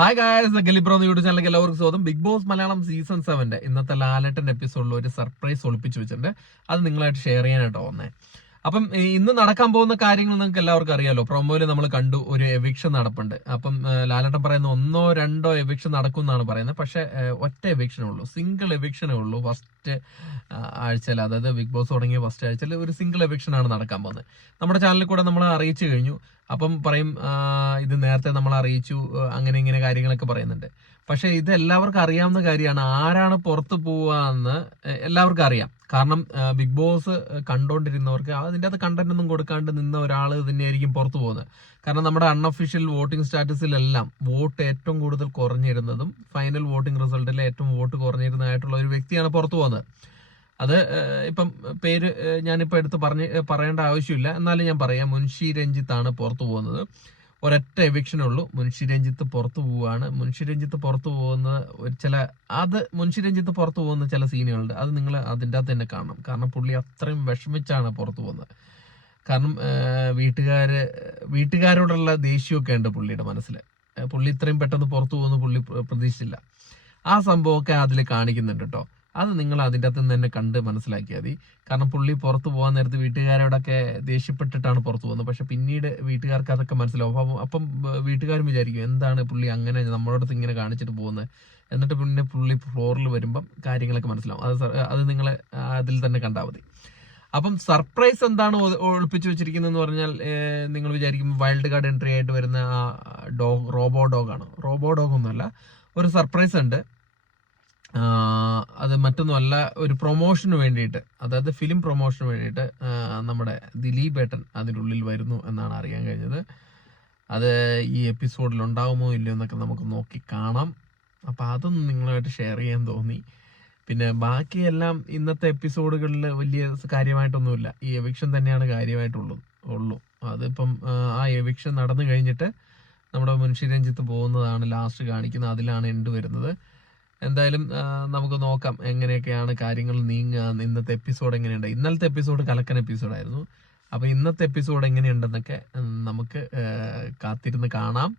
Hi guys, ഗലിബ്രോ YouTube ചാനലിലേക്ക് എല്ലാവർക്കും സ്വാഗതം. ബിഗ് ബോസ് മലയാളം സീസൺ 7 ഇന്നത്തെ ലാലേട്ടന്റെ എപ്പിസോഡിൽ ഒരു സർപ്രൈസ് ഒളിപ്പിച്ചു വെച്ചിട്ടുണ്ട്. അത് നിങ്ങളായിട്ട് ഷെയർ ചെയ്യാനായിട്ട് വന്നേ. അപ്പം ഇന്ന് നടക്കാൻ പോകുന്ന കാര്യങ്ങൾ നിങ്ങൾക്ക് എല്ലാവർക്കും അറിയാലോ. പ്രൊമോയിൽ നമ്മൾ കണ്ടു, ഒരു എവിക്ഷൻ നടപ്പുണ്ട്. അപ്പം ലാലേട്ടൻ പറയുന്ന 1-2 എവിക്ഷൻ നടക്കും എന്നാണ് പറയുന്നത്. പക്ഷെ ഒറ്റ എവിക്ഷനേ ഉള്ളൂ, സിംഗിൾ എവിക്ഷനേ ഉള്ളൂ. ഫസ്റ്റ് ആഴ്ചയിൽ, അതായത് ബിഗ് ബോസ് തുടങ്ങിയ ഫസ്റ്റ് ആഴ്ചയിൽ ഒരു സിംഗിൾ എവിക്ഷൻ ആണ് നടക്കാൻ പോകുന്നത്. നമ്മുടെ ചാനലിൽ കൂടെ നമ്മൾ അറിയിച്ചു കഴിഞ്ഞു. അപ്പം പറയും ഇത് നേരത്തെ നമ്മൾ അറിയിച്ചു, അങ്ങനെ ഇങ്ങനെ കാര്യങ്ങളൊക്കെ പറയുന്നുണ്ട്. പക്ഷെ ഇത് എല്ലാവർക്കും അറിയാവുന്ന കാര്യമാണ്. ആരാണ് പുറത്തു പോവാന്ന് എല്ലാവർക്കും അറിയാം. കാരണം ബിഗ് ബോസ് കണ്ടോണ്ടിരുന്നവർക്ക് അതിൻ്റെ അകത്ത് കണ്ടന്റ് ഒന്നും കൊടുക്കാണ്ട് നിന്ന ഒരാൾ തന്നെയായിരിക്കും പുറത്തു പോകുന്നത്. കാരണം നമ്മുടെ അൺഒഫീഷ്യൽ വോട്ടിംഗ് സ്റ്റാറ്റസിലെല്ലാം വോട്ട് ഏറ്റവും കൂടുതൽ കുറഞ്ഞിരുന്നതും ഫൈനൽ വോട്ടിംഗ് റിസൾട്ടിൽ ഏറ്റവും വോട്ട് കുറഞ്ഞിരുന്നതായിട്ടുള്ള ഒരു വ്യക്തിയാണ് പുറത്തു പോകുന്നത്. അത് ഇപ്പം പേര് ഞാനിപ്പോൾ എടുത്ത് പറയേണ്ട ആവശ്യമില്ല, എന്നാലും ഞാൻ പറയാം. മുൻഷി രഞ്ജിത്താണ് പുറത്തു പോകുന്നത്. ഒരൊറ്റ എവിക്ഷനേ ഉള്ളൂ. മുൻഷി രഞ്ജിത്ത് പുറത്തു പോവുകയാണ്. മുൻഷി രഞ്ജിത്ത് പുറത്തു പോകുന്ന മുൻഷി രഞ്ജിത്ത് പുറത്തു പോകുന്ന ചില സീനുകളുണ്ട്. അത് നിങ്ങൾ അതിൻ്റെ അകത്ത് തന്നെ കാണണം. കാരണം പുള്ളി അത്രയും വിഷമിച്ചാണ് പുറത്തു പോകുന്നത്. കാരണം വീട്ടുകാരോടുള്ള ദേഷ്യമൊക്കെ ഉണ്ട് പുള്ളിയുടെ മനസ്സിൽ. പുള്ളി ഇത്രയും പെട്ടെന്ന് പുറത്തു പോകുന്ന പുള്ളി പ്രതീക്ഷിച്ചില്ല. ആ സംഭവമൊക്കെ അതിൽ കാണിക്കുന്നുണ്ട് കേട്ടോ. അത് നിങ്ങൾ അതിൻ്റെ അകത്ത് നിന്ന് തന്നെ കണ്ട് മനസ്സിലാക്കിയാൽ മതി. കാരണം പുള്ളി പുറത്തു പോകാൻ നേരത്ത് വീട്ടുകാരോടൊക്കെ ദേഷ്യപ്പെട്ടിട്ടാണ് പുറത്തു പോകുന്നത്. പക്ഷെ പിന്നീട് വീട്ടുകാർക്ക് അതൊക്കെ മനസ്സിലാവും. അപ്പം വീട്ടുകാരും വിചാരിക്കും, എന്താണ് പുള്ളി അങ്ങനെ നമ്മളോടത്ത് ഇങ്ങനെ കാണിച്ചിട്ട് പോകുന്നത്. എന്നിട്ട് പിന്നെ പുള്ളി ഫ്ലോറിൽ വരുമ്പം കാര്യങ്ങളൊക്കെ മനസ്സിലാവും. അത് നിങ്ങൾ അതിൽ തന്നെ കണ്ടാൽ മതി. അപ്പം സർപ്രൈസ് എന്താണ് ഒളിപ്പിച്ചു വെച്ചിരിക്കുന്നതെന്ന് പറഞ്ഞാൽ, നിങ്ങൾ വിചാരിക്കും വൈൽഡ് കാർഡ് എൻട്രി ആയിട്ട് വരുന്ന ആ റോബോ ഡോഗാണ്. റോബോ ഡോഗ് ഒന്നുമല്ല, ഒരു സർപ്രൈസ് ഉണ്ട്. അത് മറ്റൊന്നുമല്ല, ഒരു പ്രൊമോഷന് വേണ്ടിയിട്ട്, അതായത് ഫിലിം പ്രൊമോഷന് വേണ്ടിയിട്ട് നമ്മുടെ ദിലീപ് ഏട്ടൻ അതിൻ്റെ ഉള്ളിൽ വരുന്നു എന്നാണ് അറിയാൻ കഴിഞ്ഞത്. അത് ഈ എപ്പിസോഡിൽ ഉണ്ടാകുമോ ഇല്ലയോ എന്നൊക്കെ നമുക്ക് നോക്കി കാണാം. അപ്പം അതൊന്നും നിങ്ങളുമായിട്ട് ഷെയർ ചെയ്യാൻ തോന്നി. പിന്നെ ബാക്കിയെല്ലാം ഇന്നത്തെ എപ്പിസോഡുകളിൽ വലിയ കാര്യമായിട്ടൊന്നുമില്ല. ഈ എവിക്ഷൻ തന്നെയാണ് കാര്യമായിട്ടുള്ളൂ. അതിപ്പം ആ എവിക്ഷൻ നടന്നു കഴിഞ്ഞിട്ട് നമ്മുടെ മുൻഷി രഞ്ജിത്ത് പോകുന്നതാണ് ലാസ്റ്റ് കാണിക്കുന്നത്. അതിലാണ് എൻഡ് വരുന്നത്. എന്തായാലും നമുക്ക് നോക്കാം എങ്ങനെയൊക്കെയാണ് കാര്യങ്ങൾ നീങ്ങുക. ഇന്നത്തെ എപ്പിസോഡ് എങ്ങനെയുണ്ട്. ഇന്നലത്തെ എപ്പിസോഡ് കലക്കൻ എപ്പിസോഡായിരുന്നു. അപ്പോൾ ഇന്നത്തെ എപ്പിസോഡ് എങ്ങനെയുണ്ടെന്നൊക്കെ നമുക്ക് കാത്തിരുന്ന് കാണാം.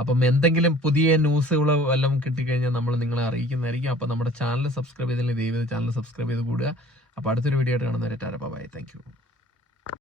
അപ്പം എന്തെങ്കിലും പുതിയ ന്യൂസുകൾ വല്ലതും കിട്ടിക്കഴിഞ്ഞാൽ നമ്മൾ നിങ്ങളെ അറിയിക്കുന്നതായിരിക്കും. അപ്പം നമ്മുടെ ചാനൽ സബ്സ്ക്രൈബ് ചെയ്തില്ലെങ്കിൽ ദയവേത് ചാനൽ സബ്സ്ക്രൈബ് ചെയ്ത് കൂടുക. അപ്പോൾ അടുത്തൊരു വീഡിയോ ആയിട്ട് കാണുന്നവരെ ടാറ്റാ ബൈ. Thank you.